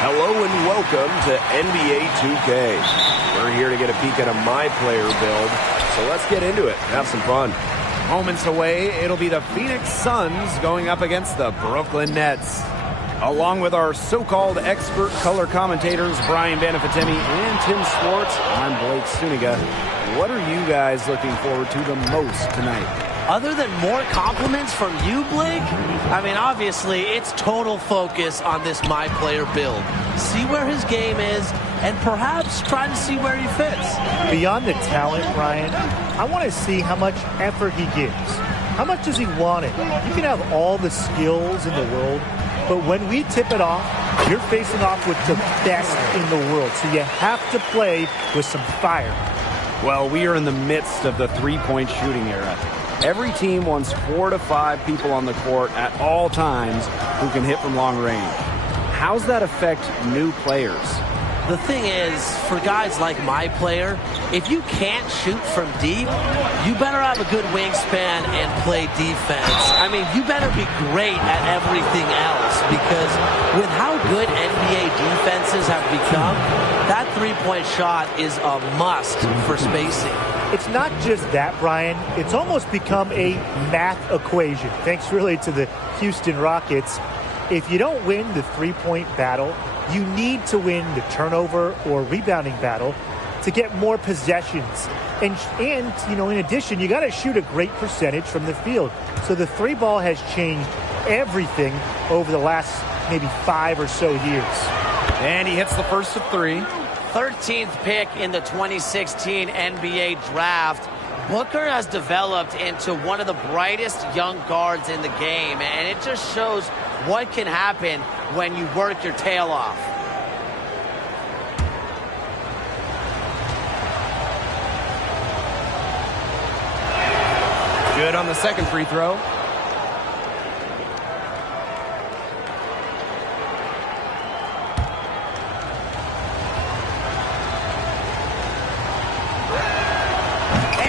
Hello and welcome to NBA 2K. We're here to get a peek at a MyPlayer build, so let's get into it. Have some fun. Moments away, it'll be the Phoenix Suns going up against the Brooklyn Nets. Along with our so-called expert color commentators, Brian Banafitemi and Tim Swartz, I'm Blake Stuniga. What are you guys looking forward to the most tonight? Other than more compliments from you, Blake? I mean, obviously, it's total focus on this MyPlayer build. See where his game is, and perhaps try to see where he fits. Beyond the talent, Brian, I want to see how much effort he gives. How much does he want it? You can have all the skills in the world, but when we tip it off, you're facing off with the best in the world. So you have to play with some fire. Well, we are in the midst of the three-point shooting era. Every team wants 4 to 5 people on the court at all times who can hit from long range. How's that affect new players? The thing is, for guys like MyPlayer, if you can't shoot from deep, you better have a good wingspan and play defense. I mean, you better be great at everything else, because with how good NBA defenses have become, that three-point shot is a must for spacing. It's not just that, Brian. It's almost become a math equation, thanks really to the Houston Rockets. If you don't win the three-point battle, you need to win the turnover or rebounding battle to get more possessions. And you know, in addition, you got to shoot a great percentage from the field. So the three ball has changed everything over the last maybe 5 or so years. And he hits the first of 3. 13th pick in the 2016 NBA draft. Booker has developed into one of the brightest young guards in the game, and it just shows what can happen when you work your tail off. Good on the second free throw.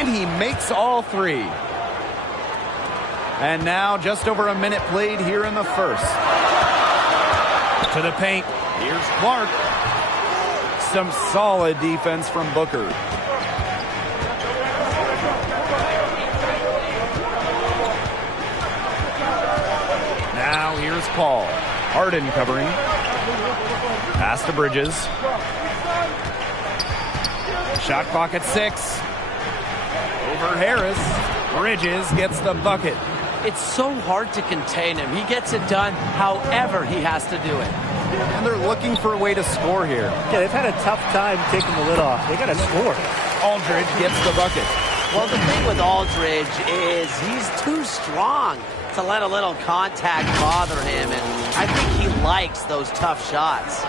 He makes all 3. And now just over a minute played here in the first. To the paint. Here's Clark. Some solid defense from Booker. Now here's Paul. Hardin covering. Pass to Bridges. Shot clock at 6. Over Harris. Bridges gets the bucket. It's so hard to contain him. He gets it done however he has to do it. And they're looking for a way to score here. Yeah, they've had a tough time taking the lid off. They got to score. Aldridge gets the bucket. Well, the thing with Aldridge is he's too strong to let a little contact bother him, and I think he likes those tough shots.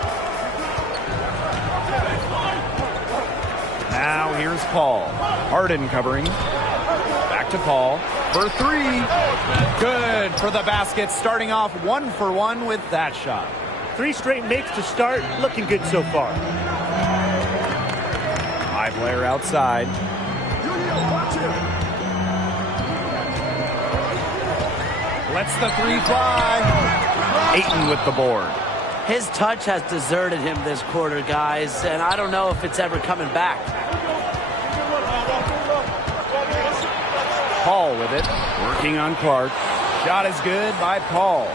Now here's Paul. Hardin covering. Back to Paul for 3. Good for the basket, starting off 1 for 1 with that shot. 3 straight makes to start, looking good so far. MyPlayer outside. Lets the 3 fly. Ayton with the board. His touch has deserted him this quarter, guys, and I don't know if it's ever coming back. Paul with it, working on Clark. Shot is good by Paul.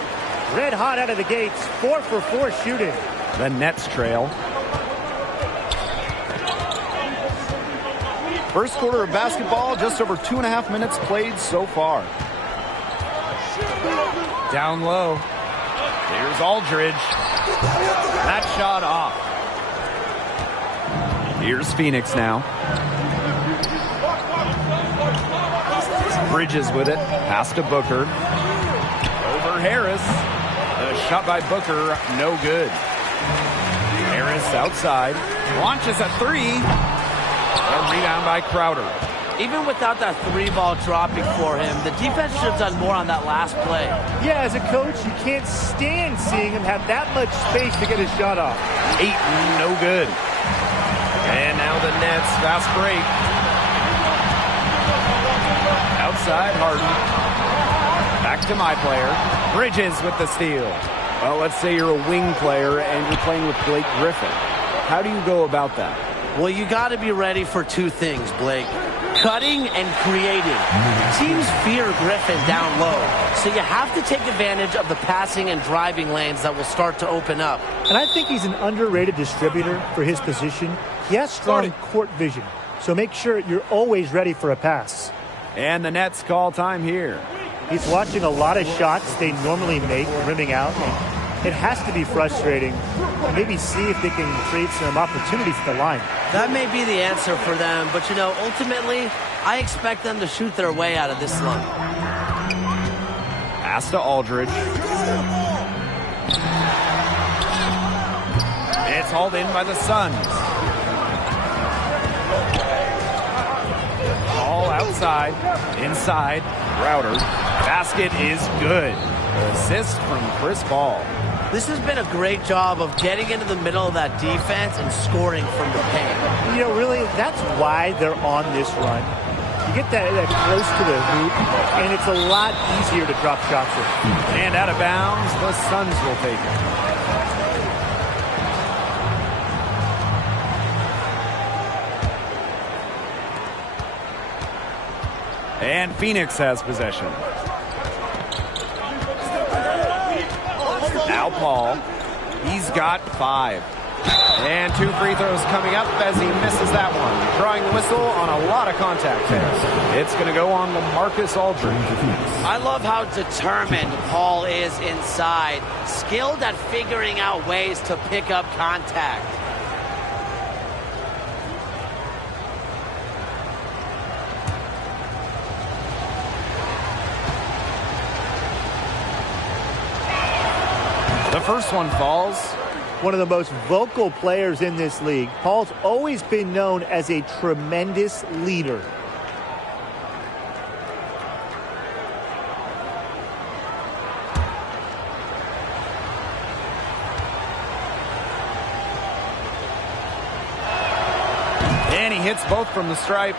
Red hot out of the gates, 4 for 4 shooting. The Nets trail. First quarter of basketball, just over 2.5 minutes played so far. Down low. Here's Aldridge. That shot off. Here's Phoenix now. Bridges with it. Pass to Booker. Over Harris. The shot by Booker, no good. Harris outside. Launches a three. A rebound by Crowder. Even without that three ball dropping for him, the defense should have done more on that last play. Yeah, as a coach, you can't stand seeing him have that much space to get his shot off. Ayton, no good. And now the Nets, fast break. Outside, Harden. Back to MyPlayer. Bridges with the steal. Well, let's say you're a wing player and you're playing with Blake Griffin. How do you go about that? Well, you got to be ready for two things, Blake. Cutting and creating. Teams fear Griffin down low, so you have to take advantage of the passing and driving lanes that will start to open up. And I think he's an underrated distributor for his position. He has strong court vision, so make sure you're always ready for a pass. And the Nets call time here. He's watching a lot of shots they normally make, rimming out. And it has to be frustrating. Maybe see if they can create some opportunities at the line. That may be the answer for them, but you know, ultimately, I expect them to shoot their way out of this slump. Pass to Aldridge. It's hauled in by the Suns. All outside, inside, Crowder. Basket is good. Assist from Chris Paul. This has been a great job of getting into the middle of that defense and scoring from the paint. You know, really, that's why they're on this run. You get that close to the hoop, and it's a lot easier to drop shots with. And out of bounds, the Suns will take it. And Phoenix has possession. Now Paul. He's got 5. And 2 free throws coming up as he misses that one. Drawing the whistle on a lot of contact there. It's going to go on LaMarcus Aldridge. I love how determined Paul is inside. Skilled at figuring out ways to pick up contact. The first one falls. One of the most vocal players in this league. Paul's always been known as a tremendous leader. And he hits both from the stripe.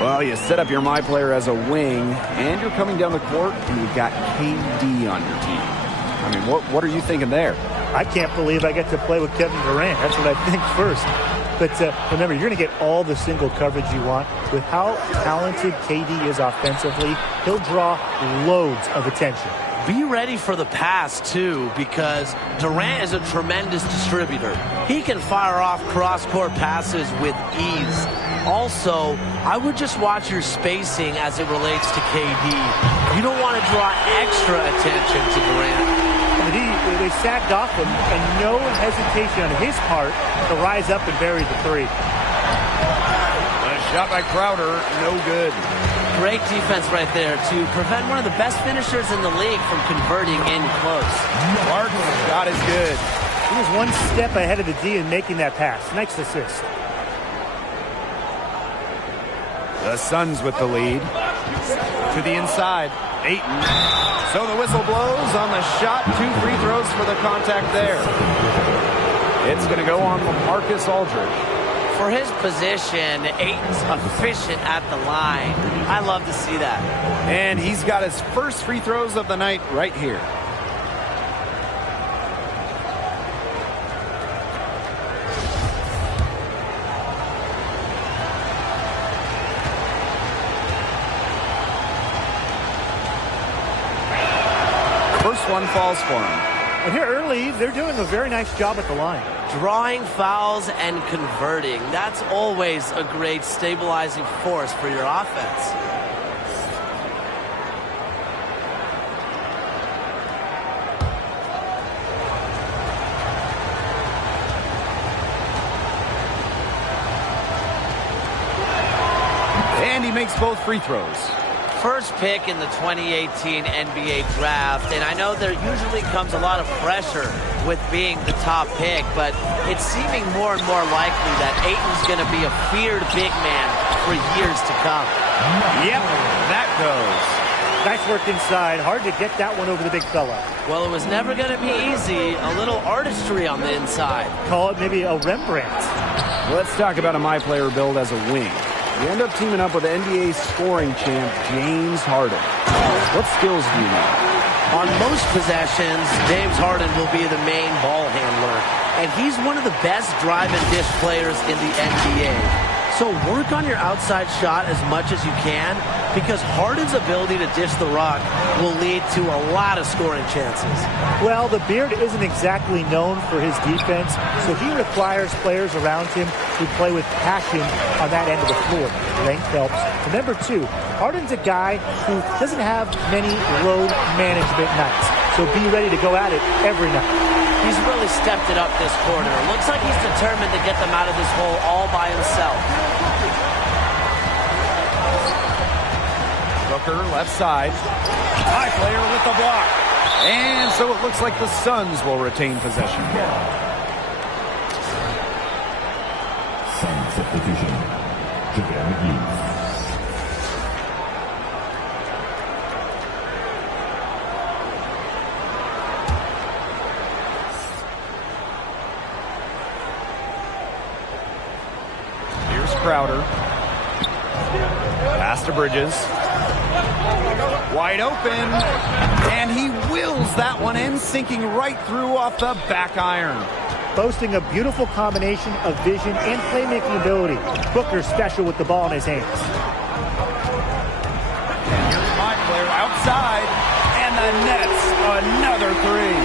Well, you set up your MyPlayer as a wing, and you're coming down the court, and you've got KD on your team. I mean, what are you thinking there? I can't believe I get to play with Kevin Durant. That's what I think first. But remember, you're going to get all the single coverage you want. With how talented KD is offensively, he'll draw loads of attention. Be ready for the pass, too, because Durant is a tremendous distributor. He can fire off cross-court passes with ease. Also, I would just watch your spacing as it relates to KD. You don't want to draw extra attention to Durant. They sagged off him, and no hesitation on his part to rise up and bury the three. A shot by Crowder, no good. Great defense right there to prevent one of the best finishers in the league from converting in close. Clark's shot is good. He was one step ahead of the D in making that pass. Nice assist. The Suns with the lead. To the inside. Ayton. So the whistle blows on the shot. 2 free throws for the contact there. It's going to go on LaMarcus Aldridge. For his position, Ayton's efficient at the line. I love to see that. And he's got his first free throws of the night right here. First one falls for him. And here early, they're doing a very nice job at the line. Drawing fouls and converting. That's always a great stabilizing force for your offense. And he makes both free throws. First pick in the 2018 NBA draft, and I know there usually comes a lot of pressure with being the top pick, but it's seeming more and more likely that Ayton's going to be a feared big man for years to come. Yep, that goes. Nice work inside. Hard to get that one over the big fella. Well, it was never going to be easy. A little artistry on the inside. Call it maybe a Rembrandt. Let's talk about a MyPlayer build as a wing. You end up teaming up with NBA scoring champ James Harden. What skills do you need? On most possessions, James Harden will be the main ball handler, and he's one of the best drive and dish players in the NBA. So work on your outside shot as much as you can, because Harden's ability to dish the rock will lead to a lot of scoring chances. Well, the Beard isn't exactly known for his defense, so he requires players around him who play with passion on that end of the floor. Length helps. Remember, too, Harden's a guy who doesn't have many load management nights, so be ready to go at it every night. He's really stepped it up this quarter. Looks like he's determined to get them out of this hole all by himself. Booker, left side. MyPlayer with the block. And so it looks like the Suns will retain possession. Suns substitution. JaVale McGee. Crowder. Pass to Bridges. Wide open. And he wills that one in, sinking right through off the back iron. Boasting a beautiful combination of vision and playmaking ability. Booker special with the ball in his hands. And here's MyPlayer outside. And the Nets, another three.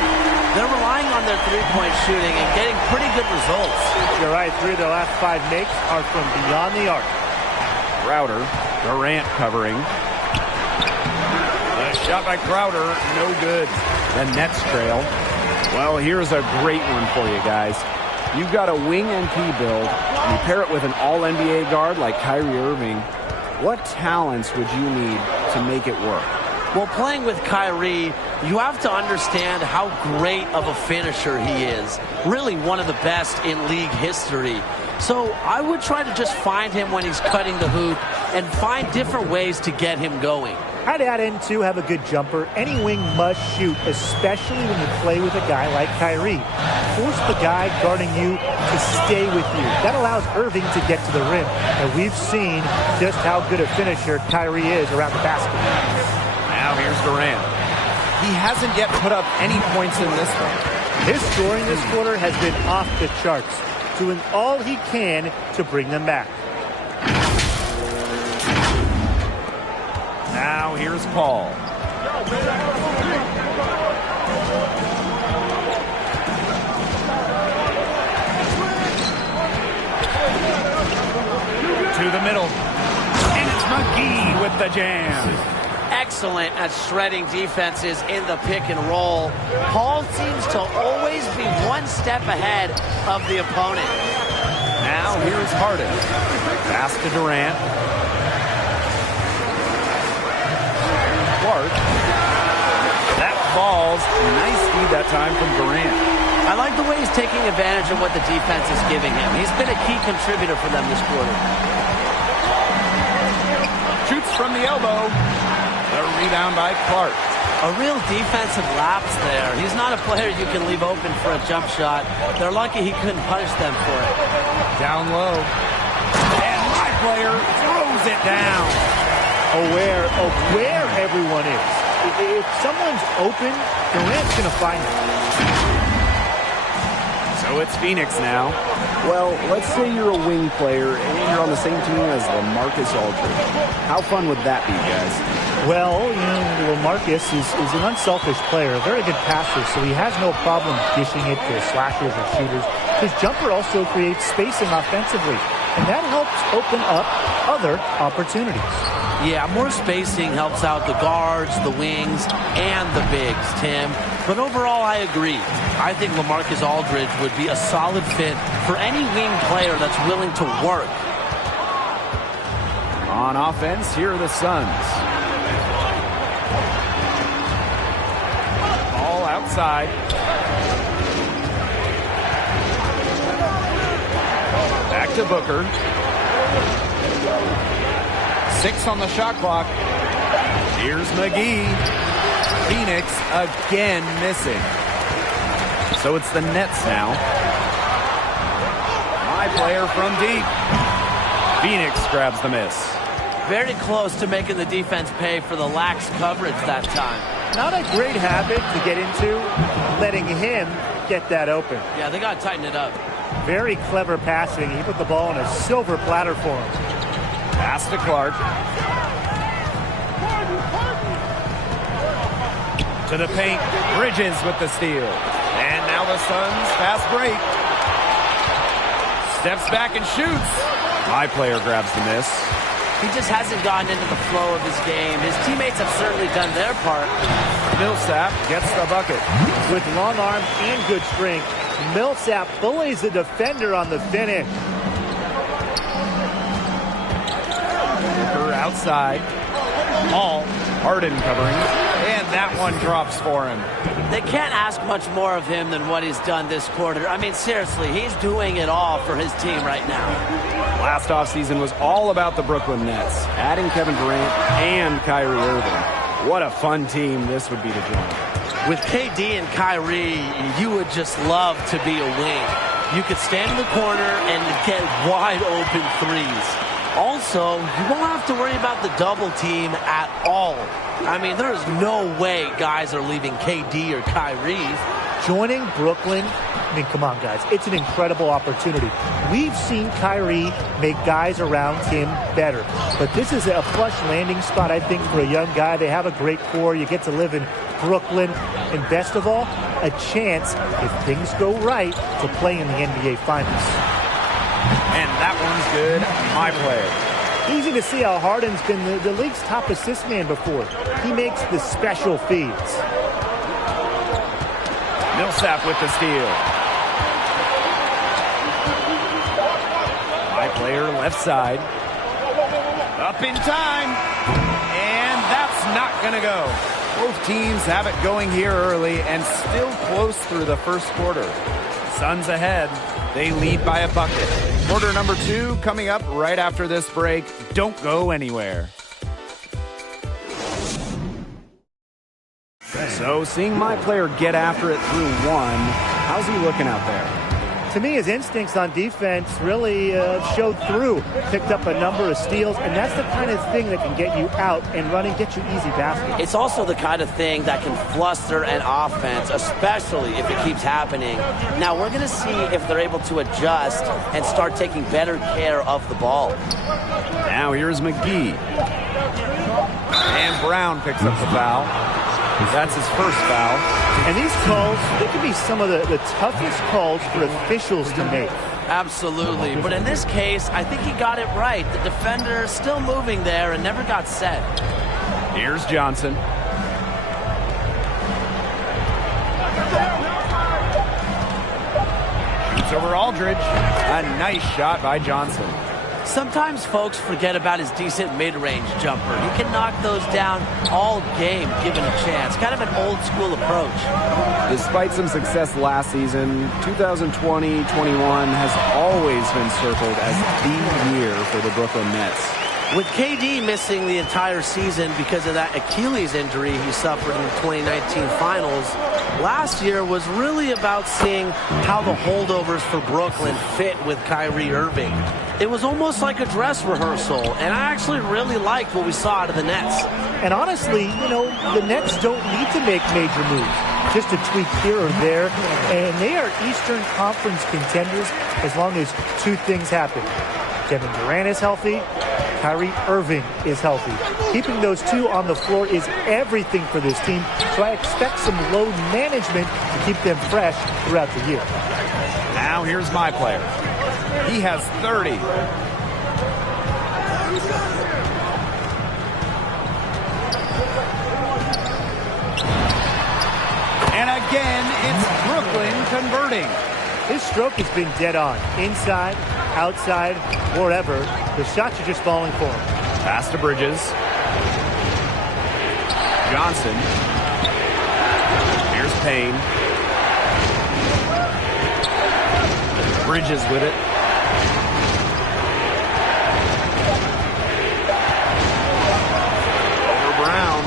They're relying on their three-point shooting and getting pretty good results. You're right. 3 of their last 5 makes are from beyond the arc. Crowder, Durant covering. The shot by Crowder, no good. The Nets trail. Well, here's a great one for you guys. You've got a wing NP build. You pair it with an all-NBA guard like Kyrie Irving. What talents would you need to make it work? Well, playing with Kyrie, you have to understand how great of a finisher he is. Really one of the best in league history. So I would try to just find him when he's cutting the hoop and find different ways to get him going. I'd add in, too, have a good jumper. Any wing must shoot, especially when you play with a guy like Kyrie. Force the guy guarding you to stay with you. That allows Irving to get to the rim. And we've seen just how good a finisher Kyrie is around the basket. Now here's Durant. He hasn't yet put up any points in this one. His scoring this quarter has been off the charts, doing all he can to bring them back. Now here's Paul. To the middle. And it's McGee with the jam. Excellent at shredding defenses in the pick and roll. Paul seems to always be one step ahead of the opponent. Now here's Hardin. Pass to Durant. Clark. That falls. Nice feed that time from Durant. I like the way he's taking advantage of what the defense is giving him. He's been a key contributor for them this quarter. Shoots from the elbow. The rebound by Clark. A real defensive lapse there. He's not a player you can leave open for a jump shot. They're lucky he couldn't punish them for it. Down low. And MyPlayer throws it down. Aware of where everyone is. If someone's open, Durant's going to find them. So it's Phoenix now. Well, let's say you're a wing player and you're on the same team as LaMarcus Aldridge. How fun would that be, guys? Well, LaMarcus is an unselfish player, a very good passer, so he has no problem dishing it to slashers or shooters. His jumper also creates spacing offensively, and that helps open up other opportunities. Yeah, more spacing helps out the guards, the wings, and the bigs, Tim. But overall, I agree. I think LaMarcus Aldridge would be a solid fit for any wing player that's willing to work. On offense, here are the Suns. Ball outside. Back to Booker. 6 on the shot clock. Here's McGee. Phoenix again missing. So it's the Nets now. MyPlayer from deep. Phoenix grabs the miss. Very close to making the defense pay for the lax coverage that time. Not a great habit to get into, letting him get that open. Yeah, they got to tighten it up. Very clever passing. He put the ball on a silver platter for him. Pass to Clark. To the paint. Bridges with the steal. And now the Suns fast break. Steps back and shoots. MyPlayer grabs the miss. He just hasn't gotten into the flow of his game. His teammates have certainly done their part. Millsap gets the bucket. With long arms and good strength, Millsap bullies the defender on the finish. Booker outside. All Hardin covering. And that one drops for him. They can't ask much more of him than what he's done this quarter. I mean, seriously, he's doing it all for his team right now. Last offseason was all about the Brooklyn Nets, adding Kevin Durant and Kyrie Irving. What a fun team this would be to join. With KD and Kyrie, you would just love to be a wing. You could stand in the corner and get wide open threes. Also, you won't have to worry about the double team at all. I mean, there's no way guys are leaving KD or Kyrie. Joining Brooklyn, I mean, come on, guys. It's an incredible opportunity. We've seen Kyrie make guys around him better. But this is a flush landing spot, I think, for a young guy. They have a great core. You get to live in Brooklyn. And best of all, a chance, if things go right, to play in the NBA Finals. And that one's good. MyPlayer. Easy to see how Harden's been the league's top assist man before. He makes the special feeds. Millsap with the steal. MyPlayer left side. Up in time. And that's not going to go. Both teams have it going here early and still close through the first quarter. Suns ahead. They lead by a bucket. Quarter number 2 coming up right after this break. Don't go anywhere. So seeing MyPlayer get after it through 1, how's he looking out there? To me, his instincts on defense really showed through. Picked up a number of steals, and that's the kind of thing that can get you out and running, get you easy baskets. It's also the kind of thing that can fluster an offense, especially if it keeps happening. Now, we're going to see if they're able to adjust and start taking better care of the ball. Now here's McGee. And Brown picks up the foul. That's his first foul. And these calls, they could be some of the toughest calls for officials to make. Absolutely. But in this case, I think he got it right. The defender is still moving there and never got set. Here's Johnson. Shoots over Aldridge. A nice shot by Johnson. Sometimes folks forget about his decent mid-range jumper. He can knock those down all game given a chance. Kind of an old-school approach. Despite some success last season, 2020-21 has always been circled as the year for the Brooklyn Nets. With KD missing the entire season because of that Achilles injury he suffered in the 2019 finals, last year was really about seeing how the holdovers for Brooklyn fit with Kyrie Irving. It was almost like a dress rehearsal, and I actually really liked what we saw out of the Nets. And honestly, you know, the Nets don't need to make major moves. Just a tweak here or there, and they are Eastern Conference contenders as long as two things happen. Kevin Durant is healthy, Kyrie Irving is healthy. Keeping those two on the floor is everything for this team, so I expect some load management to keep them fresh throughout the year. Now here's MyPlayer. He has 30. And again, it's Brooklyn converting. His stroke has been dead on. Inside, outside, wherever. The shots are just falling for him. Pass to Bridges. Johnson. Here's Payne. Bridges with it. Over Brown.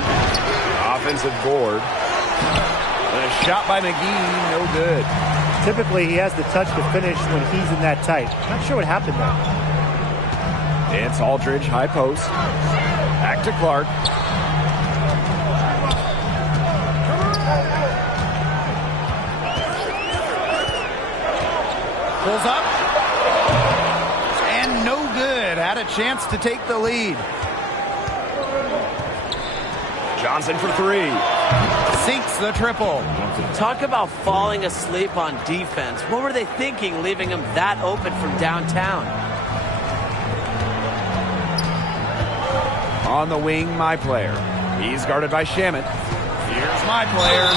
Offensive board. And a shot by McGee, no good. Typically, he has the touch to finish when he's in that tight. Not sure what happened there. It's Aldridge, high post. Back to Clark. Pulls up. And no good. Had a chance to take the lead. Johnson for three. Sinks the triple. Talk about falling asleep on defense. What were they thinking, leaving him that open from downtown? On the wing, MyPlayer. He's guarded by Shamet. Here's MyPlayer.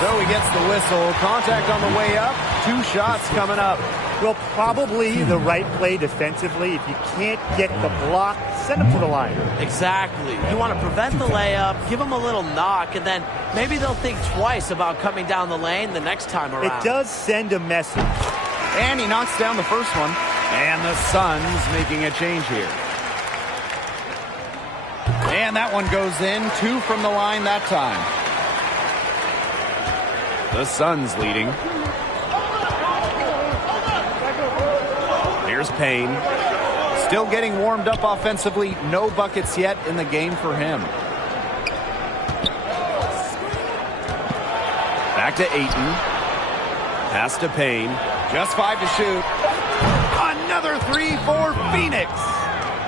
So he gets the whistle. Contact on the way up. 2 shots coming up. Well, probably the right play defensively. If you can't get the block, send him to the line. Exactly. You want to prevent the layup, give them a little knock, and then maybe they'll think twice about coming down the lane the next time around. It does send a message. And he knocks down the first one. And the Suns making a change here. And that one goes in. 2 from the line that time. The Suns leading. Here's Payne. Still getting warmed up offensively. No buckets yet in the game for him. Back to Ayton. Pass to Payne. Just 5 to shoot. Another 3 for Phoenix.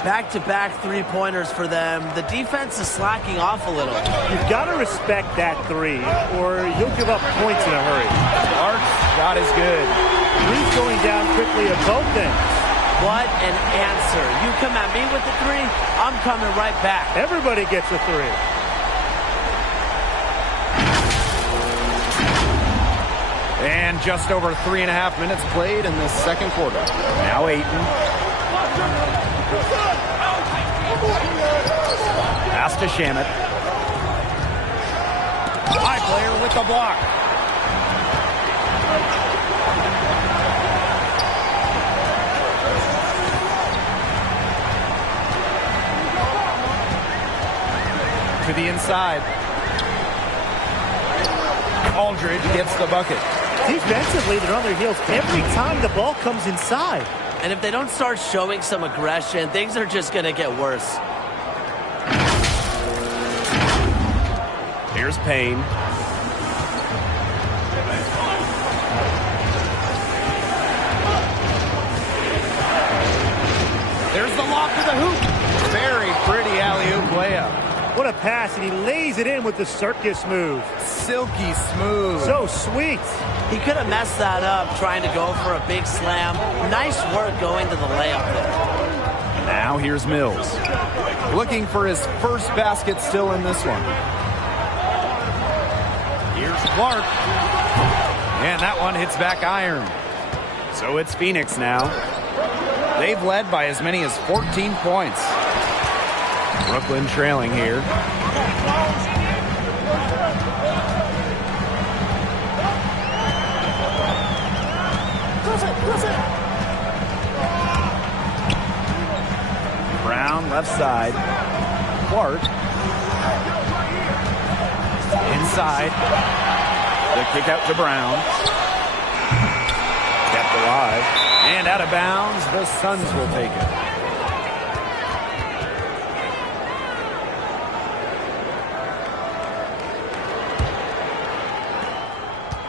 Back-to-back three-pointers for them. The defense is slacking off a little. You've got to respect that 3, or you'll give up points in a hurry. Clark's shot is good. Three's going down quickly at both ends. What an answer. You come at me with the 3, I'm coming right back. Everybody gets a 3. And just over 3.5 minutes played in the second quarter. Now Ayton. Pass to Shamet. MyPlayer with the block. To the inside. Aldridge gets the bucket. Defensively, they're on their heels every time the ball comes inside. And if they don't start showing some aggression, things are just going to get worse. Here's Payne. There's the lob to the hoop. Very pretty alley-oop layup. What a pass, and he lays it in with the circus move. Silky smooth. So sweet. He could have messed that up trying to go for a big slam. Nice work going to the layup there. Now here's Mills. Looking for his first basket still in this one. Here's Clark. And that one hits back iron. So it's Phoenix now. They've led by as many as 14 points. Brooklyn trailing here. Brown left side. Clark. Inside. The kick out to Brown. Kept alive. And out of bounds. The Suns will take it.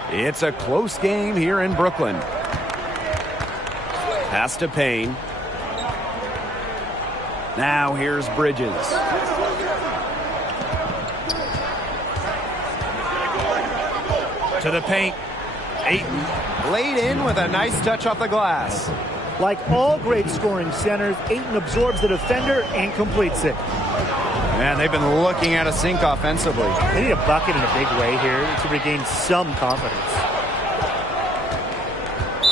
It's a close game here in Brooklyn. Pass to Payne. Now here's Bridges. To the paint. Ayton laid in with a nice touch off the glass. Like all great scoring centers, Ayton absorbs the defender and completes it. Man, they've been looking at a sink offensively. They need a bucket in a big way here to regain some confidence.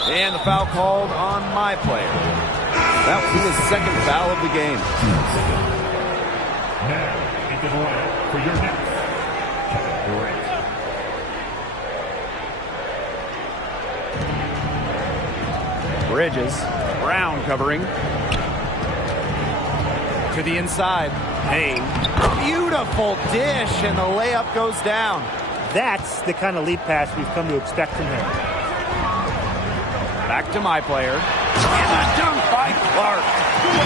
And the foul called on MyPlayer. That was his second foul of the game. Now, into the line for your next Kevin Durant. Bridges. Brown covering. To the inside. Payne. Beautiful dish, and the layup goes down. That's the kind of lead pass we've come to expect from him. Back to MyPlayer. And a dunk by Clark.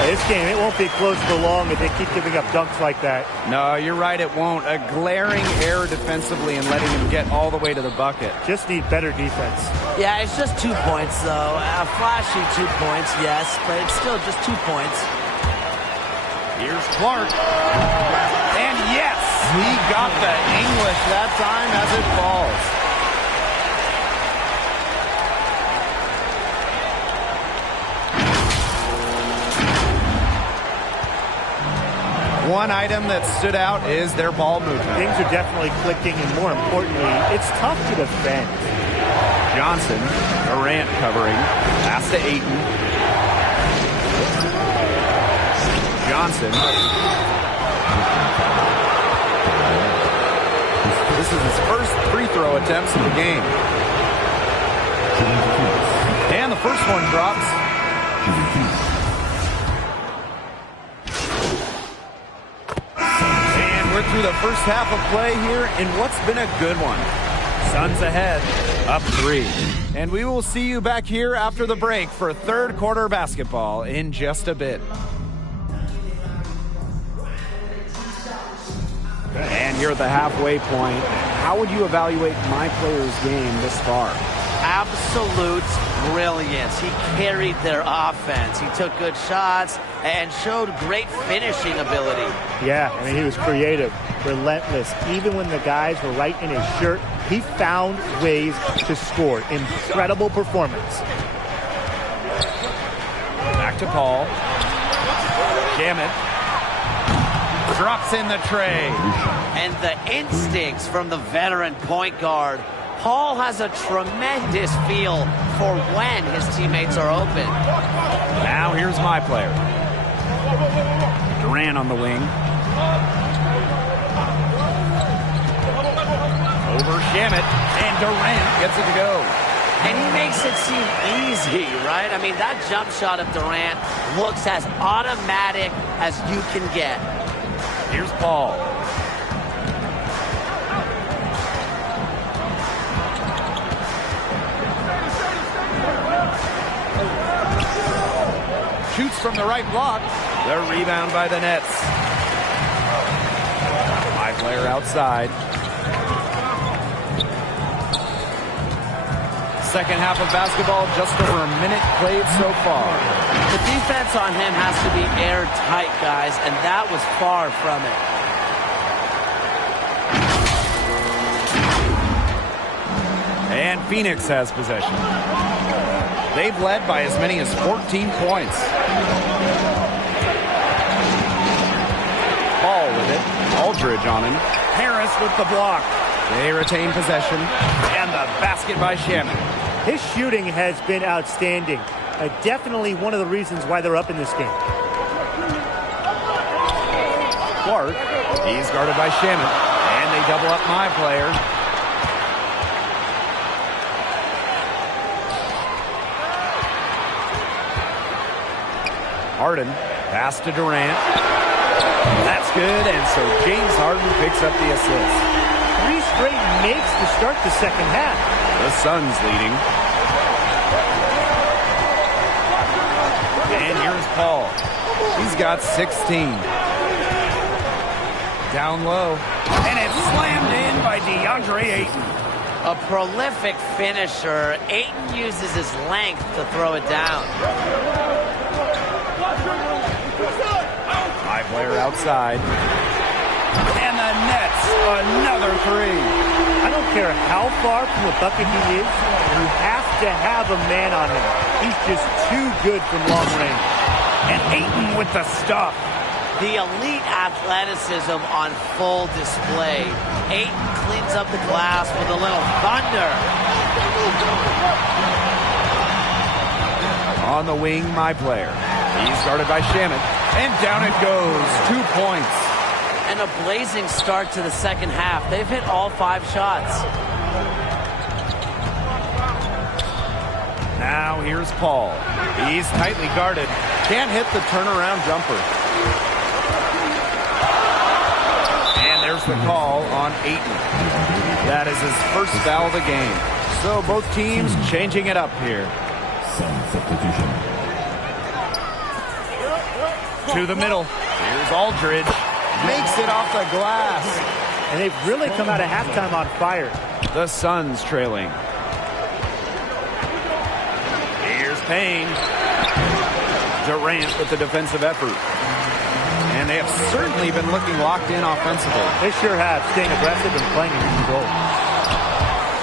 This game, it won't be close for long if they keep giving up dunks like that. No, you're right, it won't. A glaring error defensively and letting him get all the way to the bucket. Just need better defense. Yeah, it's just 2 points, though. A flashy 2 points, yes, but it's still just 2 points. Here's Clark. And yes, he got the English that time as it falls. One item that stood out is their ball movement. Things are definitely clicking, and more importantly, it's tough to defend. Johnson, Durant covering. Pass to Ayton. Johnson. This is his first free throw attempts of the game. And the first one drops. We're through the first half of play here in what's been a good one. Suns ahead, up 3. And we will see you back here after the break for third quarter basketball in just a bit. And here at the halfway point, how would you evaluate MyPlayer's game this far? Absolute brilliance. He carried their offense. He took good shots and showed great finishing ability. Yeah, I mean, he was creative, relentless. Even when the guys were right in his shirt, he found ways to score. Incredible performance. Back to Paul. Shamit. Drops in the tray. And the instincts from the veteran point guard. Paul has a tremendous feel for when his teammates are open. Now here's MyPlayer. Durant on the wing. Over Shamit, and Durant gets it to go. And he makes it seem easy, right? I mean, that jump shot of Durant looks as automatic as you can get. Here's Paul. Shoots from the right block. The rebound by the Nets. MyPlayer outside. Second half of basketball, just over a minute played so far. The defense on him has to be airtight, guys, and that was far from it. And Phoenix has possession. They've led by as many as 14 points. Ball with it. Aldridge on him. Harris with the block. They retain possession. And the basket by Shamit. His shooting has been outstanding. Definitely one of the reasons why they're up in this game. Clark. He's guarded by Shamit. And they double up MyPlayer. Hardin, pass to Durant. That's good, and so James Harden picks up the assist. 3 straight makes to start the second half. The Suns leading. And here's Paul. He's got 16. Down low. And it's slammed in by DeAndre Ayton. A prolific finisher. Ayton uses his length to throw it down. MyPlayer outside. And the Nets, another 3. I don't care how far from the bucket he is, you have to have a man on him. He's just too good from long range. And Ayton with the stuff. The elite athleticism on full display. Ayton cleans up the glass with a little thunder. On the wing, MyPlayer. He's guarded by Shamit. And down it goes. 2 points. and a blazing start to the second half. They've hit all 5 shots. Now here's Paul. He's tightly guarded. Can't hit the turnaround jumper. And there's the call on Ayton. That is his first foul of the game. So both teams changing it up here. Some substitution. To the middle. Here's Aldridge. Makes it off the glass. And they've really come out of halftime on fire. The Suns trailing. Here's Payne. Durant with the defensive effort. And they have certainly been looking locked in offensively. They sure have, staying aggressive and playing in control.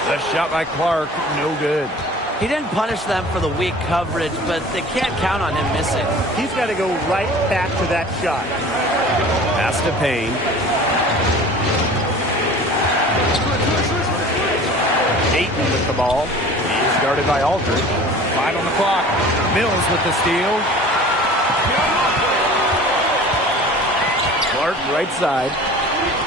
The shot by Clark, no good. He didn't punish them for the weak coverage, but they can't count on him missing. He's got to go right back to that shot. Pass to Payne. Ayton with the ball. He's guarded by Aldridge. 5 on the clock. Mills with the steal. Clark right side.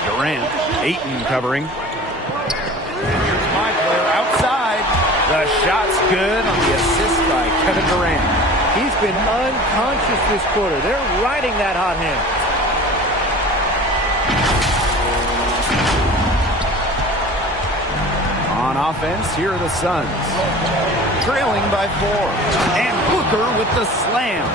Durant. Ayton covering. And here's MyPlayer outside. The shot's good on the assist by Kevin Durant. He's been unconscious this quarter. They're riding that hot hand. On offense, here are the Suns. Trailing by 4. And Booker with the slam.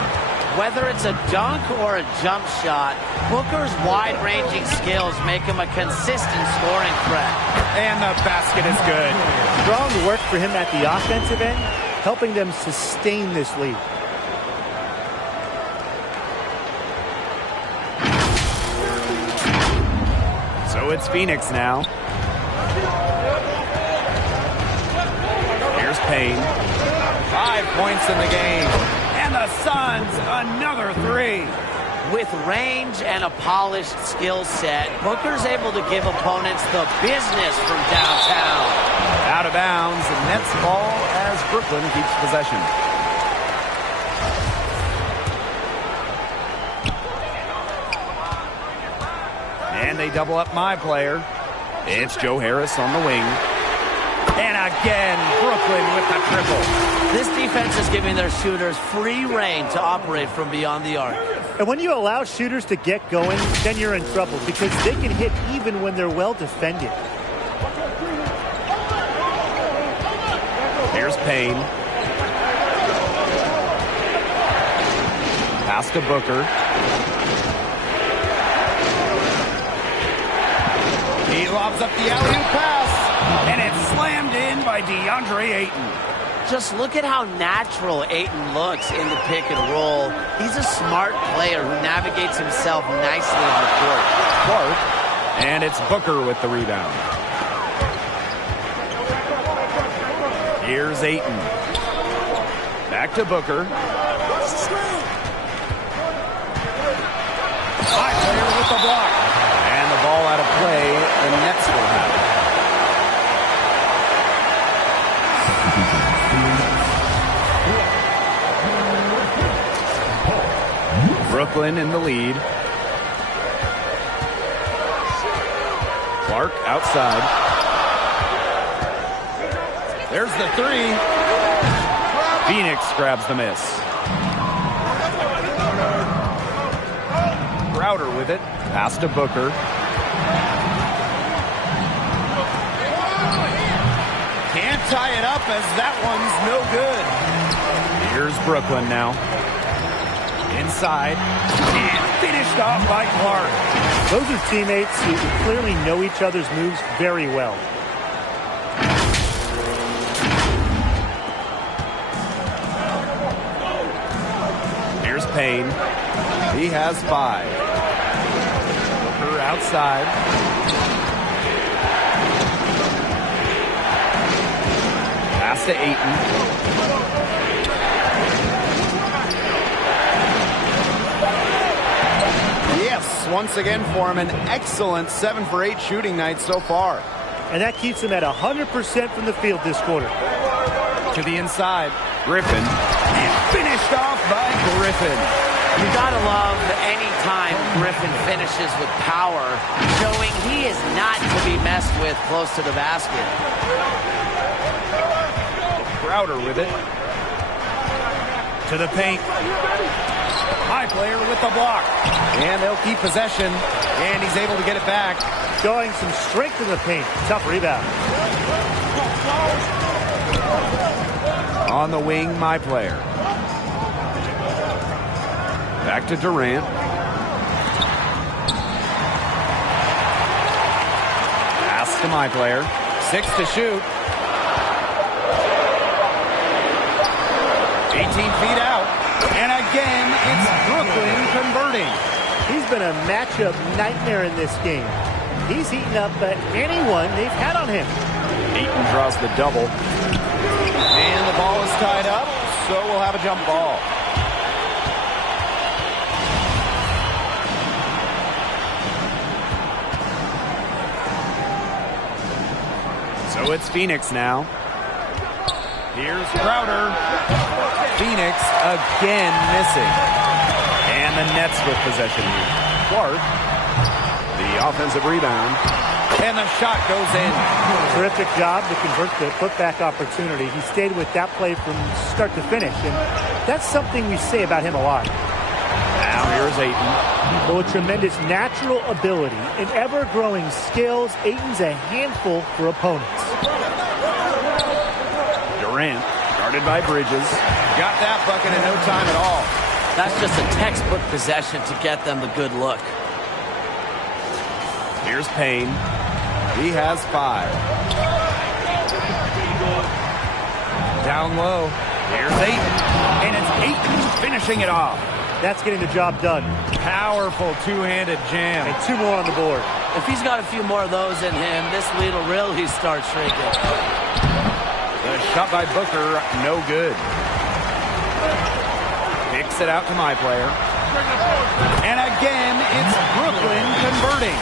Whether it's a dunk or a jump shot, Booker's wide-ranging skills make him a consistent scoring threat. And the basket is good. Strong work for him at the offensive end, helping them sustain this lead. So it's Phoenix now. Here's Payne. 5 points in the game. And the Suns, another 3. With range and a polished skill set, Booker's able to give opponents the business from downtown. Out of bounds, and Nets ball as Brooklyn keeps possession. And they double up MyPlayer. It's Joe Harris on the wing. And again, Brooklyn with the triple. This defense is giving their shooters free reign to operate from beyond the arc. And when you allow shooters to get going, then you're in trouble because they can hit even when they're well defended. Here's Payne. Pass to Booker. He lobs up the alley-oop pass, and it's slammed in by DeAndre Ayton. Just look at how natural Ayton looks in the pick and roll. He's a smart player who navigates himself nicely on the court. Clark, and it's Booker with the rebound. Here's Ayton. Back to Booker. MyPlayer with the block. And the ball out of play. The Nets will have it. Brooklyn in the lead. Clark outside. There's the 3. Phoenix grabs the miss. Crowder with it. Pass to Booker. Can't tie it up as that one's no good. Here's Brooklyn now. Inside. And finished off by Clark. Those are teammates who clearly know each other's moves very well. Here's Payne. He has 5. Booker outside. Pass to Ayton. Yes, once again for him, an excellent 7 for 8 shooting night so far. And that keeps him at 100% from the field this quarter. To the inside. Griffin. And finished off by Griffin. You gotta love any time Griffin finishes with power, showing he is not to be messed with close to the basket. Crowder with it. To the paint. MyPlayer with the block. And they'll keep possession. And he's able to get it back. Showing some strength in the paint. Tough rebound. On the wing, MyPlayer. Back to Durant. Pass to MyPlayer. 6 to shoot. 18 feet out. And again, it's Brooklyn converting. He's been a matchup nightmare in this game. He's eaten up anyone they've had on him. Eaton draws the double. And the ball is tied up, so we'll have a jump ball. So it's Phoenix now. Here's Crowder. Phoenix again missing. And the Nets with possession. Clark, the offensive rebound. And the shot goes in. Terrific job to convert the putback opportunity. He stayed with that play from start to finish, and that's something we say about him a lot. Now here's Ayton. Well, with tremendous natural ability and ever-growing skills, Ayton's a handful for opponents. Durant, guarded by Bridges. Got that bucket in no time at all. That's just a textbook possession to get them the good look. Here's Payne. He has 5. Down low. Here's Ayton. And it's Ayton finishing it off. That's getting the job done. Powerful two-handed jam. And 2 more on the board. If he's got a few more of those in him, this lead will really start shrinking. The shot by Booker, no good. Kicks it out to MyPlayer. And again, it's Brooklyn converting.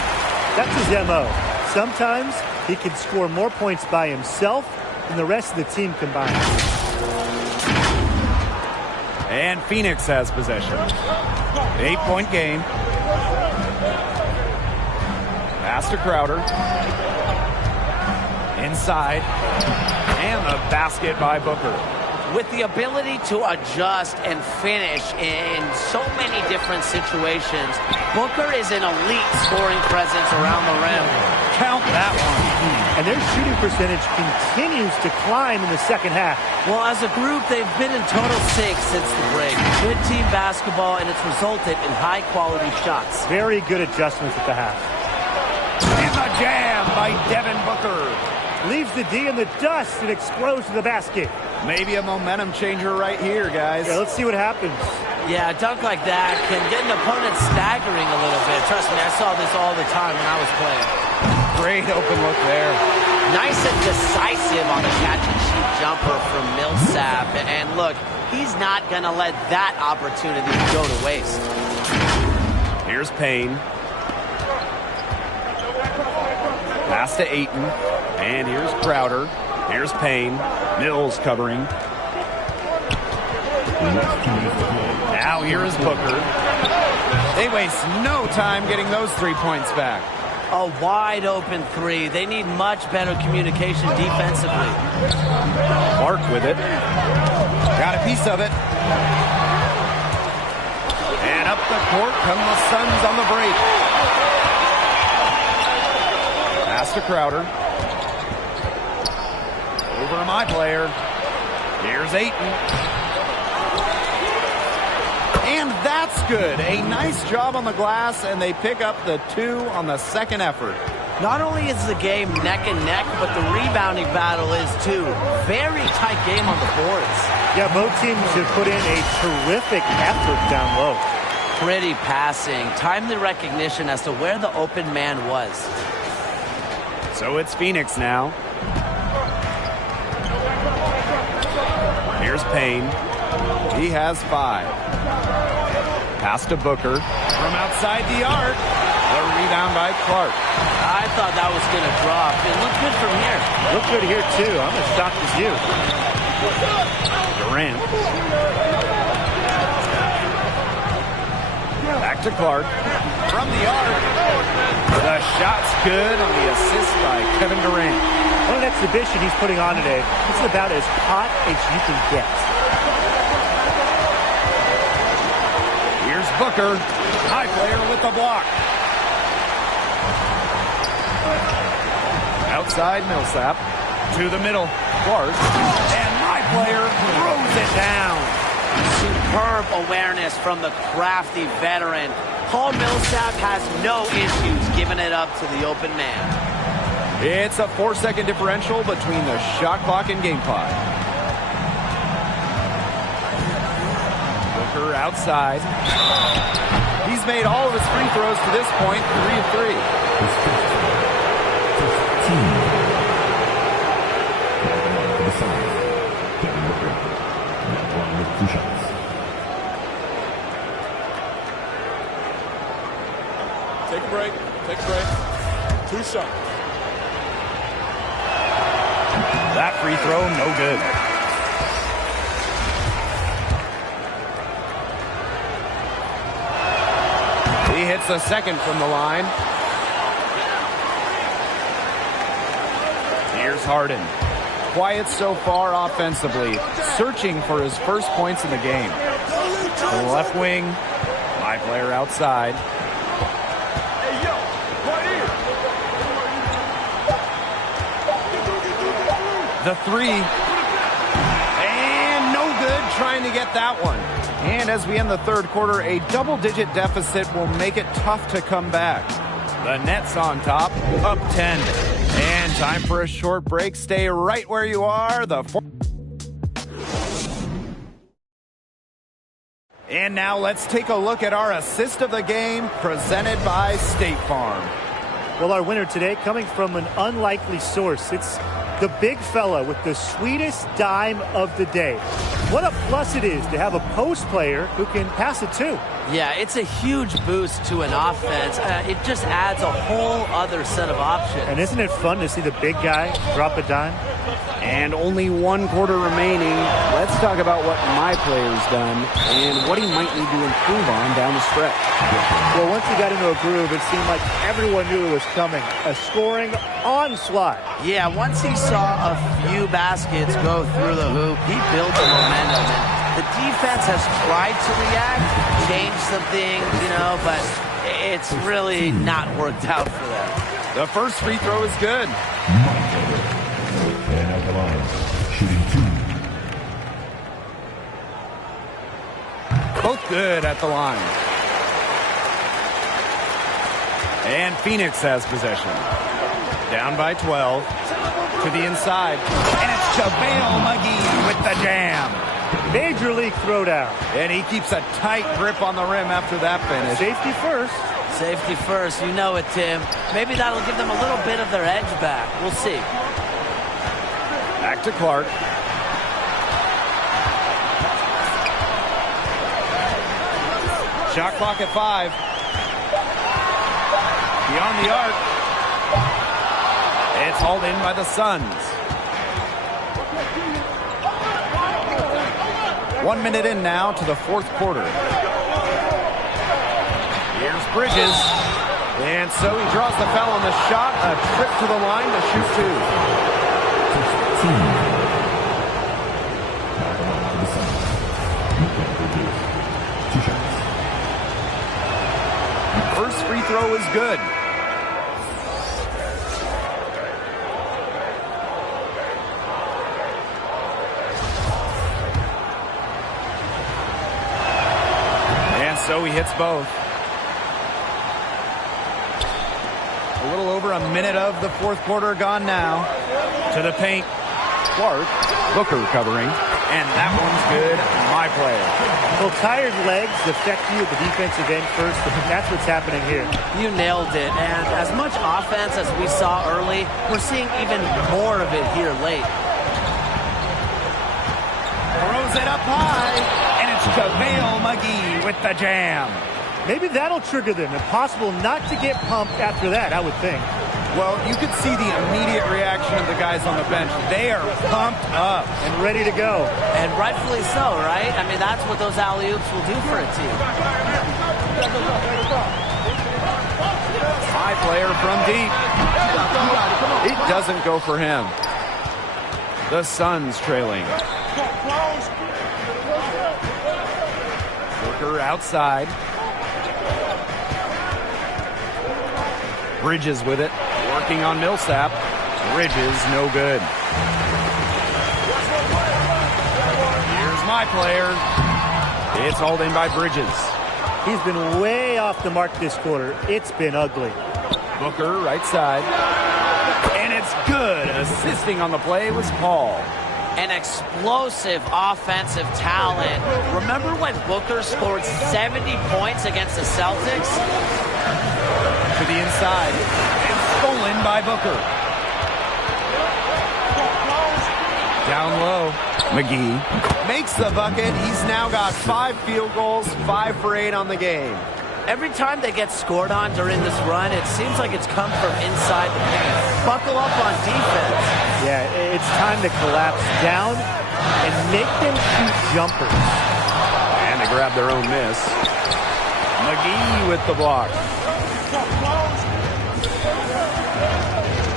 That's his MO. Sometimes he can score more points by himself than the rest of the team combined. And Phoenix has possession. 8-point game. Pass to Crowder. Inside. And the basket by Booker. With the ability to adjust and finish in so many different situations, Booker is an elite scoring presence around the rim. Count that one. And their shooting percentage continues to climb in the second half. Well, as a group, they've been in total sync since the break. Good team basketball, and it's resulted in high-quality shots. Very good adjustments at the half. And the jam by Devin Booker. Leaves the D in the dust and explodes to the basket. Maybe a momentum changer right here, guys. Yeah, let's see what happens. Yeah, a dunk like that can get an opponent staggering a little bit. Trust me, I saw this all the time when I was playing. Great open look there. Nice and decisive on the catch-and-shoot jumper from Millsap. And look, he's not going to let that opportunity go to waste. Here's Payne. Pass to Ayton. And here's Crowder. Here's Payne. Mills covering. Now here is Booker. They waste no time getting those 3 points back. A wide open 3. They need much better communication defensively. Clark with it. Got a piece of it. And up the court come the Suns on the break. Pass to Crowder. Over to MyPlayer. Here's Ayton. And that's good. A nice job on the glass, and they pick up the 2 on the second effort. Not only is the game neck and neck, but the rebounding battle is too. Very tight game on the boards. Yeah, both teams have put in a terrific effort down low. Pretty passing. Timely recognition as to where the open man was. So it's Phoenix now. Here's Payne. He has 5. Pass to Booker. From outside the arc. The rebound by Clark. I thought that was going to drop. It looked good from here. Looked good here, too. I'm as shocked as you. Durant. Back to Clark. From the arc. The shot's good on the assist by Kevin Durant. What an exhibition he's putting on today. It's about as hot as you can get. Here's Booker. MyPlayer with the block. Outside Millsap. To the middle. Clark. And MyPlayer throws it down. Superb awareness from the crafty veteran. Paul Millsap has no issues giving it up to the open man. It's a 4-second differential between the shot clock and game clock. Booker outside. He's made all of his free throws to this point, 3 of 3. Take a break. Take a break. 2 shots. That free throw, no good. He hits a second from the line. Here's Harden. Quiet so far offensively, searching for his first points in the game. To the left wing, MyPlayer outside. The three. And no good trying to get that one. And as we end the third quarter, a double-digit deficit will make it tough to come back. The Nets on top, up 10. And time for a short break. Stay right where you are. And now let's take a look at our assist of the game presented by State Farm. Well, our winner today coming from an unlikely source. It's the big fella with the sweetest dime of the day. What a plus it is to have a post player who can pass it too. Yeah, it's a huge boost to an offense. It just adds a whole other set of options. And isn't it fun to see the big guy drop a dime? And only 1 quarter remaining. Let's talk about what MyPlayer's done and what he might need to improve on down the stretch. Well, once he got into a groove, it seemed like everyone knew it was coming. A scoring onslaught. Yeah, once he saw a few baskets go through the hoop, he built the momentum. And the defense has tried to react, change something, but it's really not worked out for them. The first free throw is good. And at the line, shooting 2. Both good at the line. And Phoenix has possession. Down by 12. To the inside. And it's JaVale McGee with the jam. Major league throwdown. And he keeps a tight grip on the rim after that finish. Safety first. Safety first. You know it, Tim. Maybe that'll give them a little bit of their edge back. We'll see. Back to Clark. Shot clock at 5. Beyond the arc. It's hauled in by the Suns. 1 minute in now to the fourth quarter. Here's Bridges. And so he draws the foul on the shot. A trip to the line to shoot 2. First free throw is good. And so he hits both. A little over a minute of the fourth quarter gone now. To the paint. Clark. Booker covering. And that one's good. MyPlayer. Well, tired legs affect you at the defensive end first, but that's what's happening here. You nailed it. And as much offense as we saw early, we're seeing even more of it here late. Throws it up high. And it's JaVale McGee with the jam. Maybe that'll trigger them. Impossible not to get pumped after that, I would think. Well, you could see the immediate reaction of the guys on the bench. They are pumped up. And ready to go. And rightfully so, right? I mean, that's what those alley-oops will do for a team. MyPlayer from deep. It doesn't go for him. The Suns trailing. Booker outside. Bridges with it. Working on Millsap. Bridges no good. Here's MyPlayer. It's hauled in by Bridges. He's been way off the mark this quarter. It's been ugly. Booker right side. And it's good. Assisting on the play was Paul. An explosive offensive talent. Remember when Booker scored 70 points against the Celtics? To the inside. And stolen by Booker. Down low. McGee makes the bucket. He's now got 5 field goals, 5 for 8 on the game. Every time they get scored on during this run, it seems like it's come from inside the paint. Buckle up on defense. Yeah, it's time to collapse down and make them shoot jumpers. And they grab their own miss. McGee with the block.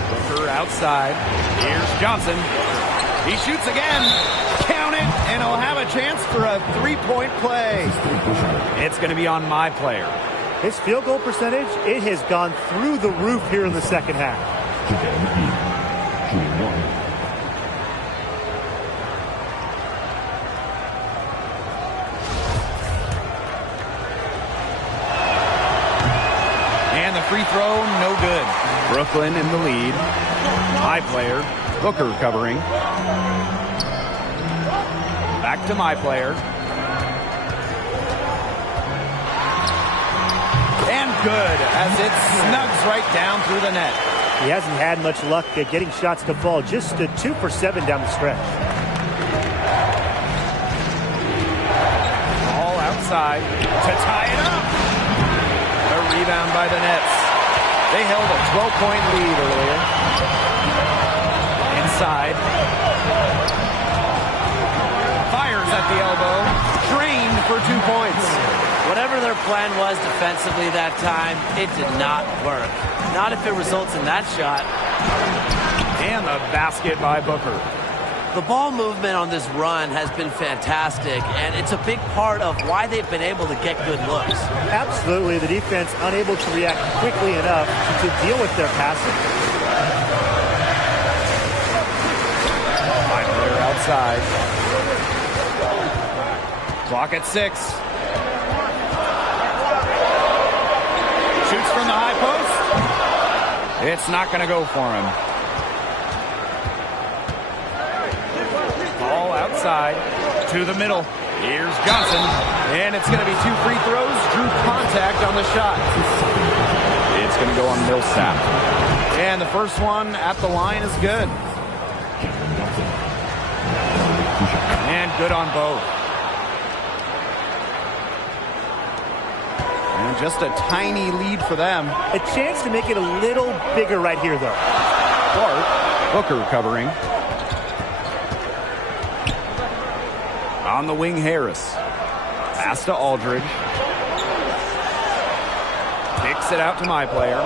Booker outside. Here's Johnson. He shoots again. Count it, and he'll have a chance for a 3-point play. It's going to be on MyPlayer. His field goal percentage, it has gone through the roof here in the second half. And the free throw, no good. Brooklyn in the lead. MyPlayer. Booker covering. Back to MyPlayer. And good as it snugs right down through the net. He hasn't had much luck at getting shots to fall. Just 2 for 7 down the stretch. All outside to tie it up. A rebound by the Nets. They held a 12-point lead earlier. Inside. Fires at the elbow. Drained for 2 points. Whatever their plan was defensively that time, it did not work. Not if it results in that shot. And the basket by Booker. The ball movement on this run has been fantastic, and it's a big part of why they've been able to get good looks. Absolutely. The defense unable to react quickly enough to deal with their passing. MyPlayer outside. Clock at 6. Shoots from the high post. It's not going to go for him. Ball outside to the middle. Here's Johnson. And it's going to be 2 free throws. Drew contact on the shot. It's going to go on Millsap. And the first one at the line is good. And good on both. And just a tiny lead for them. A chance to make it a little bigger right here, though. Clark, Booker covering. On the wing, Harris. Pass to Aldridge. Kicks it out to MyPlayer.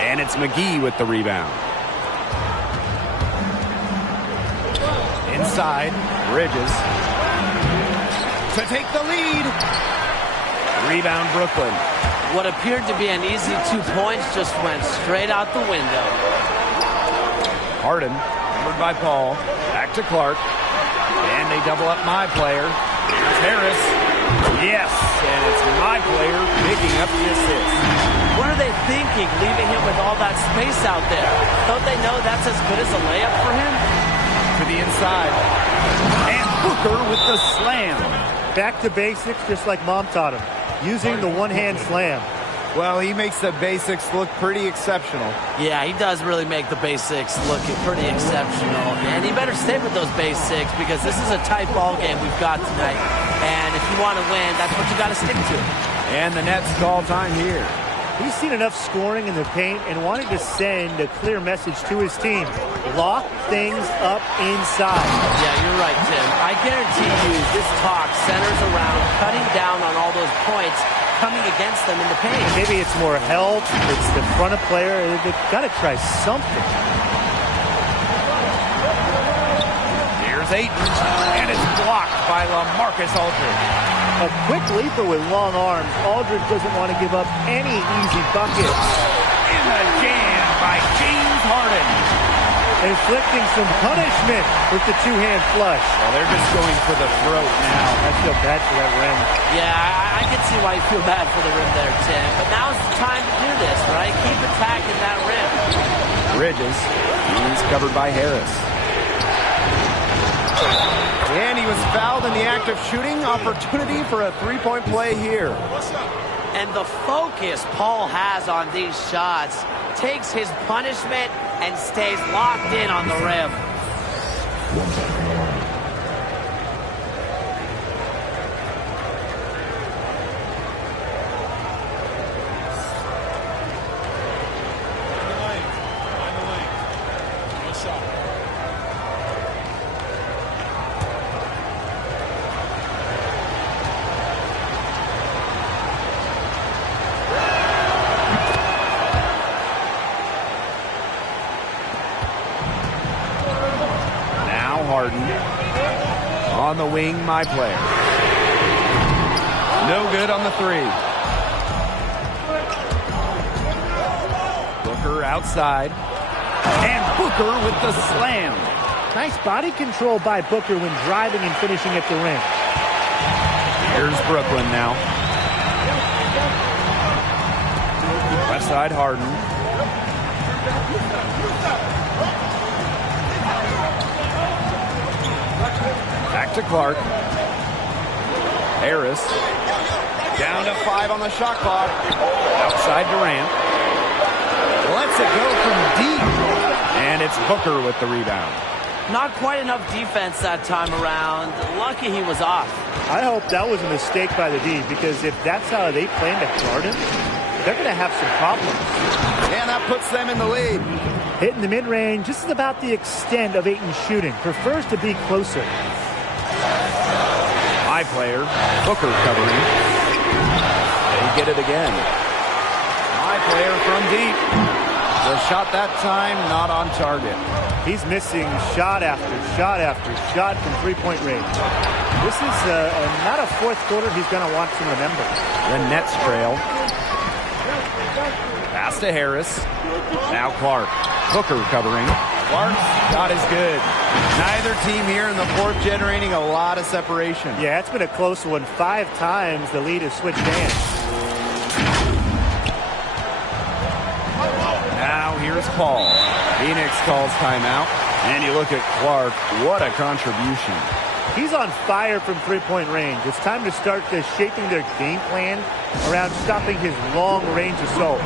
And it's McGee with the rebound. Inside, Bridges. To take the lead. Rebound, Brooklyn. What appeared to be an easy 2 points just went straight out the window. Hardin, covered by Paul. Back to Clark. And they double up MyPlayer. Here's Harris. Yes, and it's MyPlayer picking up the assist. What are they thinking, leaving him with all that space out there? Don't they know that's as good as a layup for him? To the inside. And Booker with the slam. Back to basics, just like Mom taught him. Using the one-hand slam. Well, he makes the basics look pretty exceptional. Yeah, he does really make the basics look pretty exceptional. And he better stay with those basics because this is a tight ball game we've got tonight. And if you want to win, that's what you got to stick to. And the Nets call time here. He's seen enough scoring in the paint and wanting to send a clear message to his team. Lock things up inside. Yeah, you're right, Tim. I guarantee you this talk centers around cutting down on all those points coming against them in the paint. Maybe it's more help. It's the front of player. They've got to try something. Here's Ayton, and it's blocked by LaMarcus Aldridge. A quick leaper with long arms. Aldridge doesn't want to give up any easy buckets. In the jam by James Harden. Inflicting some punishment with the two-hand flush. Well, they're just going for the throat now. I feel bad for that rim. Yeah, I can see why you feel bad for the rim there, Tim. But now's the time to do this, right? Keep attacking that rim. Bridges. He's covered by Harris. And he was fouled in the act of shooting. Opportunity for a three-point play here. And the focus Paul has on these shots takes his punishment and stays locked in on the rim. Harden on the wing, MyPlayer. No good on the three. Booker outside. And Booker with the slam. Nice body control by Booker when driving and finishing at the rim. Here's Brooklyn now. Left side, Harden. Back to Clark. Harris. Down to 5 on the shot clock. Outside Durant. Lets it go from deep. And it's Booker with the rebound. Not quite enough defense that time around. Lucky he was off. I hope that was a mistake by the D, because if that's how they plan to guard him, they're going to have some problems. And that puts them in the lead. Hitting the mid-range, this is about the extent of Ayton's shooting. Prefers to be closer. MyPlayer, Booker covering. They get it again. MyPlayer from deep. The shot that time not on target. He's missing shot after shot after shot from three-point range. This is not a fourth quarter he's going to want to remember. The Nets trail. Pass to Harris. Now Clark. Booker covering. Clark's shot is good. Neither team here in the fourth generating a lot of separation. Yeah, it's been a close one. 5 times the lead has switched hands. Now here's Paul. Phoenix calls timeout. And you look at Clark. What a contribution. He's on fire from three-point range. It's time to start shaping their game plan around stopping his long-range assault.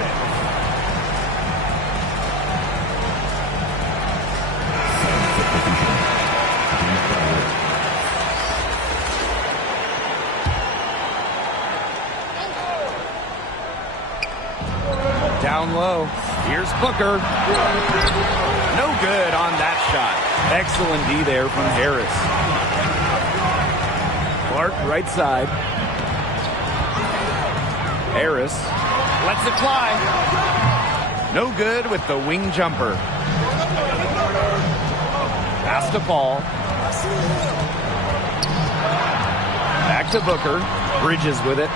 Down low. Here's Booker. No good on that shot. Excellent D there from Harris. Clark right side. Harris lets it fly. No good with the wing jumper. Pass to Paul. Back to Booker. Bridges with it.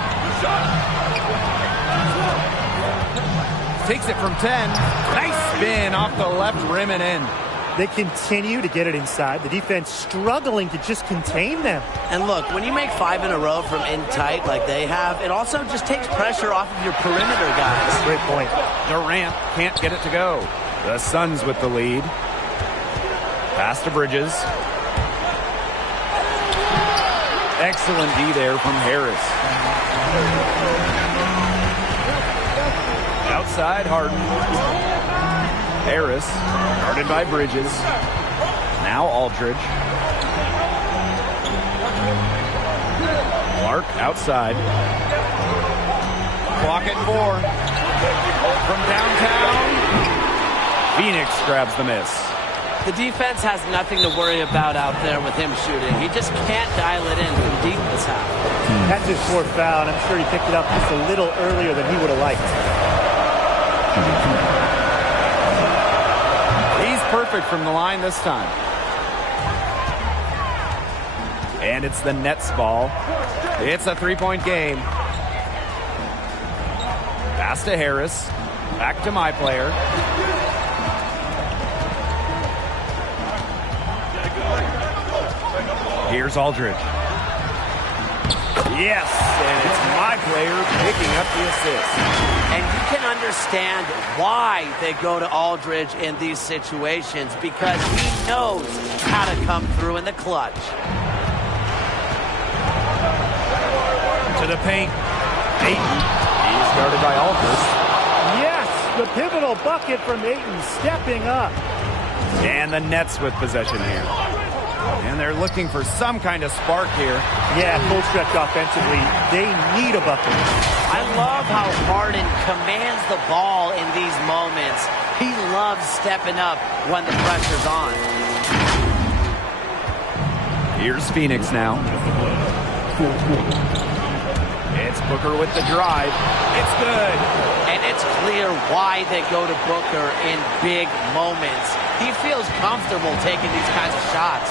Takes it from 10. Nice spin off the left rim and in. They continue to get it inside. The defense struggling to just contain them. And look, when you make 5 in a row from in tight like they have, it also just takes pressure off of your perimeter guys. Great point. Durant can't get it to go. The Suns with the lead. Pass to Bridges. Excellent D there from Harris. Outside, Harden. Harris, guarded by Bridges. Now Aldridge. Clark outside. Clock at 4. From downtown, Phoenix grabs the miss. The defense has nothing to worry about out there with him shooting. He just can't dial it in from deep this half. That's his fourth foul, and I'm sure he picked it up just a little earlier than he would have liked. He's perfect from the line this time. And it's the Nets ball. It's a three-point game. Pass to Harris. Back to MyPlayer. Here's Aldridge. Yes, and it's MyPlayer picking up the assist. And you can understand why they go to Aldridge in these situations, because he knows how to come through in the clutch. To the paint. Ayton. He's guarded by Aldridge. Yes, the pivotal bucket from Ayton stepping up. And the Nets with possession here. And they're looking for some kind of spark here. Yeah, full stretch offensively. They need a bucket. I love how Harden commands the ball in these moments. He loves stepping up when the pressure's on. Here's Phoenix now. It's Booker with the drive. It's good. And it's clear why they go to Booker in big moments. He feels comfortable taking these kinds of shots.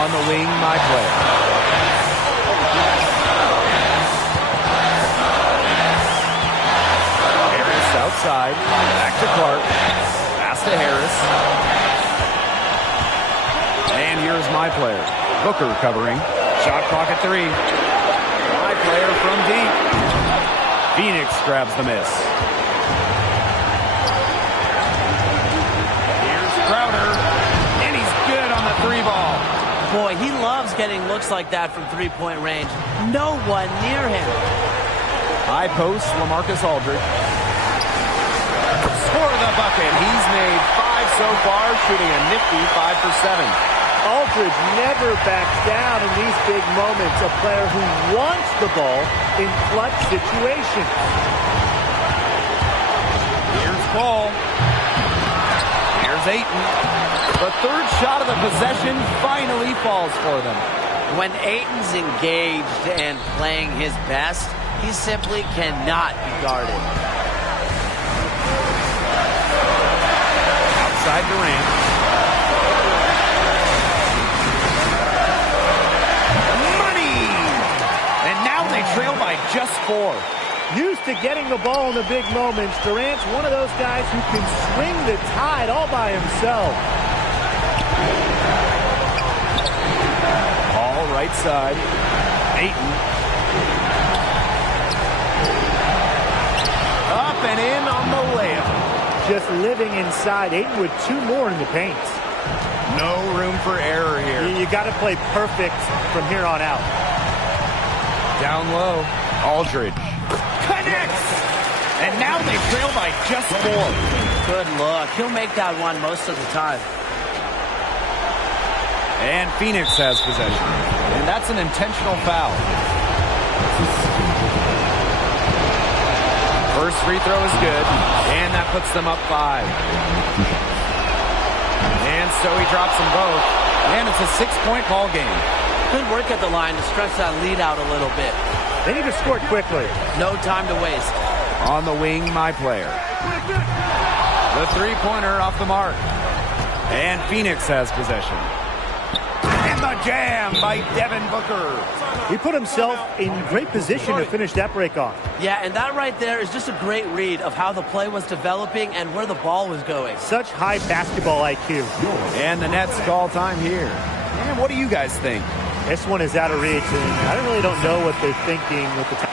On the wing, MyPlayer. Harris outside. Back to Clark. Pass to Harris. And here's MyPlayer. Booker covering. Shot clock at 3. MyPlayer from deep. Phoenix grabs the miss. Crowder, and he's good on the 3-ball. Boy, he loves getting looks like that from three-point range. No one near him. High post, LaMarcus Aldridge. For the bucket. He's made 5 so far, shooting a nifty 5 for 7. Aldridge never backs down in these big moments. A player who wants the ball in clutch situations. Here's Paul. Ayton. The third shot of the possession finally falls for them. When Ayton's engaged and playing his best, he simply cannot be guarded. Outside Durant. Money! And now they trail by just 4. Used to getting the ball in the big moments, Durant's one of those guys who can swing the tide all by himself. Ball right side. Ayton. Up and in on the layup. Just living inside. Ayton with 2 more in the paint. No room for error here. You got to play perfect from here on out. Down low. Aldridge. Connects! And now they trail by just 4. Good look. He'll make that one most of the time. And Phoenix has possession. And that's an intentional foul. First free throw is good. And that puts them up 5. And so he drops them both. And it's a 6-point ball game. Good work at the line to stretch that lead out a little bit. They need to score quickly. No time to waste. On the wing, MyPlayer. The three-pointer off the mark. And Phoenix has possession. And the jam by Devin Booker. He put himself in great position to finish that break off. Yeah, and that right there is just a great read of how the play was developing and where the ball was going. Such high basketball IQ. And the Nets call time here. And what do you guys think? This one is out of reach, and I really don't know what they're thinking with the time.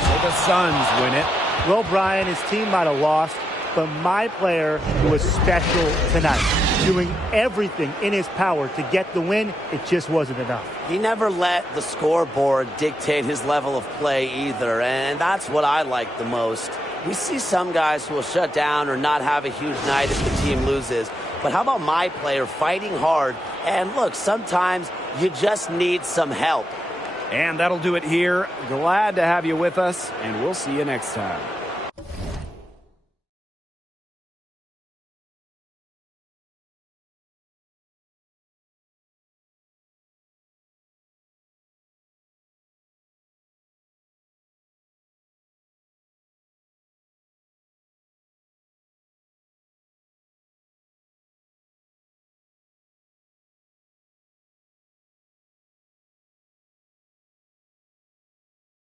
So the Suns win it. Well, Brian, his team might have lost, but MyPlayer was special tonight, doing everything in his power to get the win. It just wasn't enough. He never let the scoreboard dictate his level of play either, and that's what I like the most. We see some guys who will shut down or not have a huge night if the team loses. But how about MyPlayer fighting hard? And look, sometimes you just need some help. And that'll do it here. Glad to have you with us, and we'll see you next time.